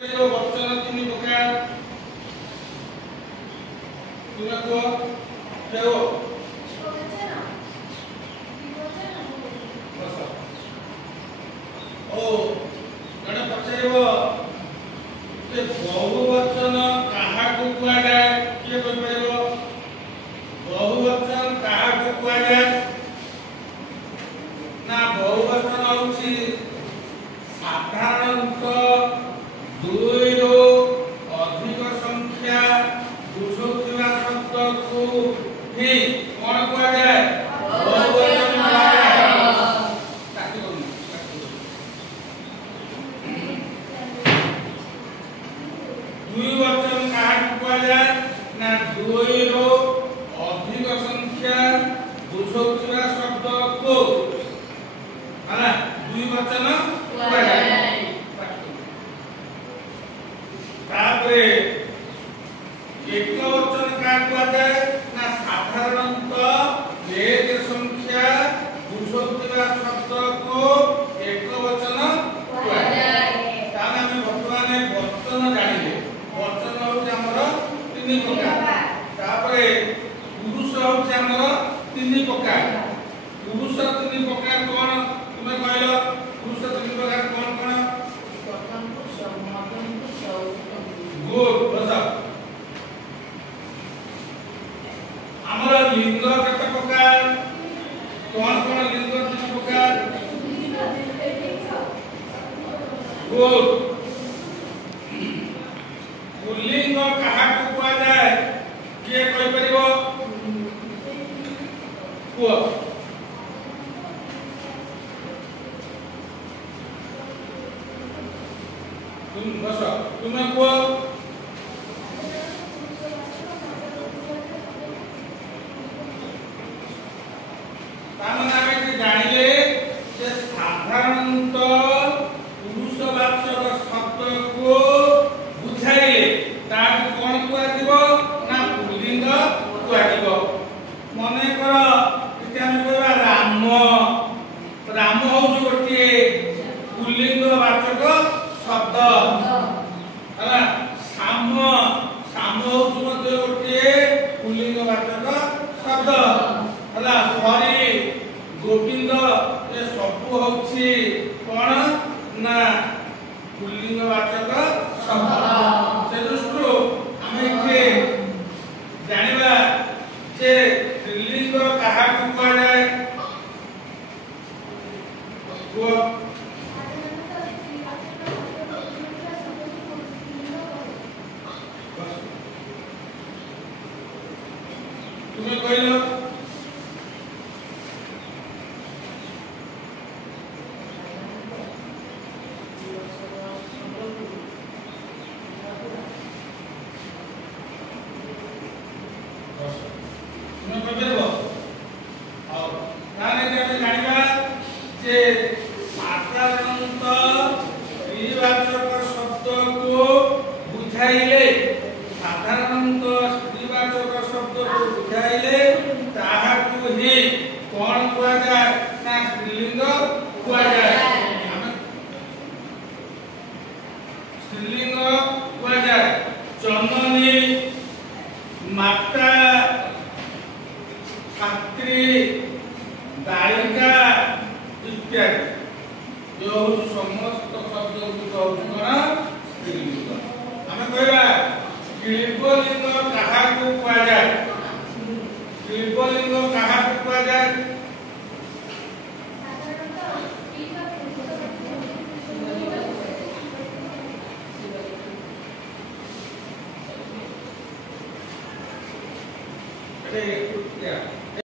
वचन तीन प्रकार तुम को देव ओ जने पछाइबो जे बहुवचन काहा को कुआ जाय के कोइ परबो बहुवचन काहा को कुआ जाय ना बहुवचन होछि साधारणतः दुई रो अधिक संख्या बुझुवा शब्द को ही कोन कुआ जाय बहुवचन कुआ जाय दुई वचन काहा कुआ जाय ना दुई रो अधिक संख्या बुझुवा शब्द को हला दुई वचन कुआ जाय तापरे एक वचन का कुआ जाय ना साधारणतः एक संख्या बुझुवा शब्द को एक वचन कुआ जाय ताने हम वर्तमान वचन जानिले वचन होछि हमर तीन प्रकार तापरे पुरुष होछि हमर तीन प्रकार पुरुष तीन प्रकार कोन तुमे कहलो पुरुष तीन प्रकार कोन कोन प्रथम पुरुष मध्यम पुरुष गुड बसा हमर लिंग केते प्रकार कोन कोन लिंग तीन प्रकार गुड पुल्लिंग काहा को कुआ जाय के कहि परिबो को तुम बसा तुमे को तामन आमे कि जानिले जे साधारणतः पुरुषवाचक शब्द को बुझाइले ता कोन कुआ दिबो ना पुल्लिंग कुआ दिबो मने कर कि हम कहबा राम राम होउ गोटे पुल्लिंग वाचक शब्द हला साम साम होउ मध्ये गोटे पुल्लिंग वाचक शब्द हला हरि गोविंद ए सब होछि कोन ना पुल्लिंग वाचक शब्द से दृष्टि हमें के जानिबा जे स्त्रीलिंग काहा को कुआ जाय को तुमे कहलो तुमे कहबो और ताने जे हम जानिबा जे साधारणतः स्त्रीवाचक शब्द को बुझाइले साधारणतः स्त्रीवाचक शब्द को बुझाइले ताहा को ही कोन कुआ जाय ना स्त्रीलिंग कुआ जाय स्त्रीलिंग कुआ जाय जननी माता छात्री बालिका इत्यादि जो समस्त शब्द को कहना स्त्रीलिंग हमें कहबा शिल्पलिंग काहा को कुआ जाय शिल्पलिंग काहा को कुआ जाय अरे क्या